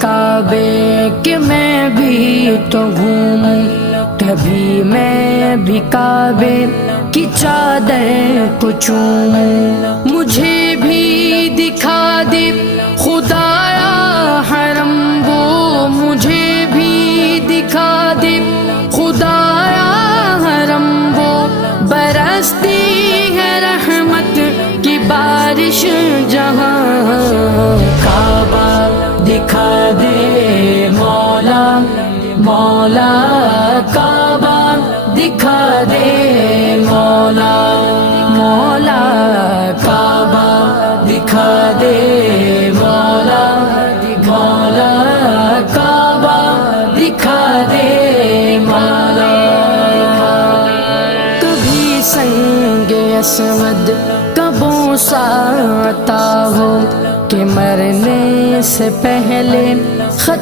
کعبے کہ میں بھی تو گھوموں، کبھی میں بھی کعبے کی چادر کو چوموں، مجھے بھی دکھا دے خدایا حرم وہ، مجھے بھی دکھا دے خدایا حرم وہ، برستی ہے رحمت کی بارش جہاں، کعبہ دکھا دے مولا مولا، کعبہ دکھا دے مولا مولا، کعبہ دکھا دے مولا مولا، کعبہ دکھا دے مولا۔ کبھی سنگ اسود کا بوسہ عطا ہو کہ مرنے سے پہلے